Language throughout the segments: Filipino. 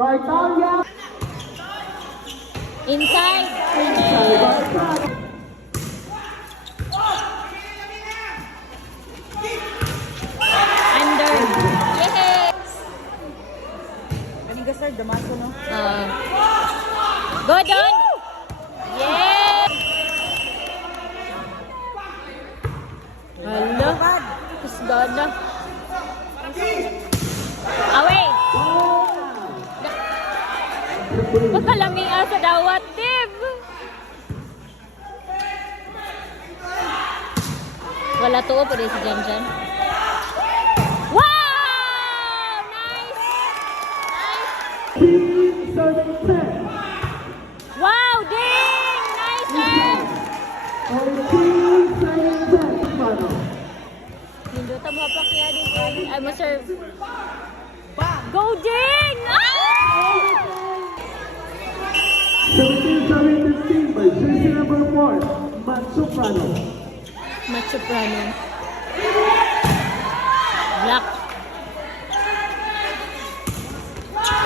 Cartalia. Inside. Under. Yay! Kaning gasar, damaso no? Go doon! Yeah! Hala. Kusda na. Away! Pagkalami sa dawat, Dib! Wala to pa rin si Janjan. Wow! Nice! Nice! Wow, ding! Nice serve! Nindota mo pa kaya din. Ay, ma-serve. Go, ding! Ah! 17-17 by jersey number 4, Matt Soprano. Matt Soprano. Black.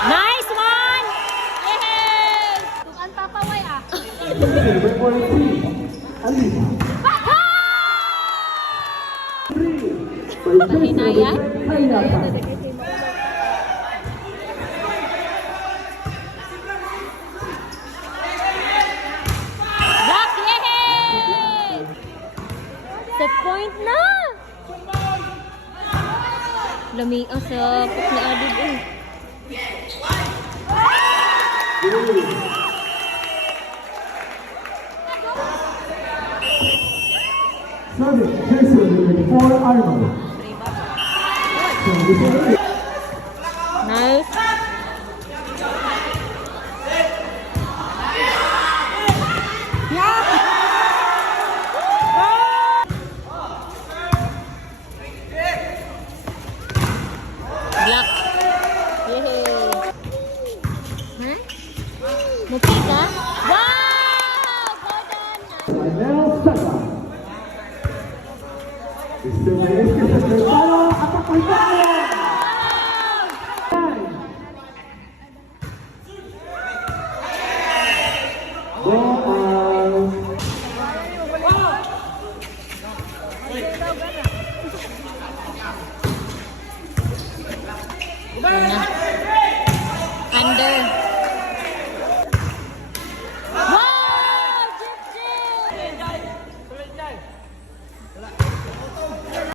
Nice one! Yay! Tukan papaway ah. Number 43, Alisa. 3 by jersey Pahinaya? number 10, Kainata. Black! Yay! Set point na! Lami sa puk na adib eh. Serving jersey number 4, Arnold. Nice. Black. Yay. Huh? Mukha ka? Wow! Go down! Lionel Saka. Still may escape sa Cartalia. Atak Cartalia. Goal. Under.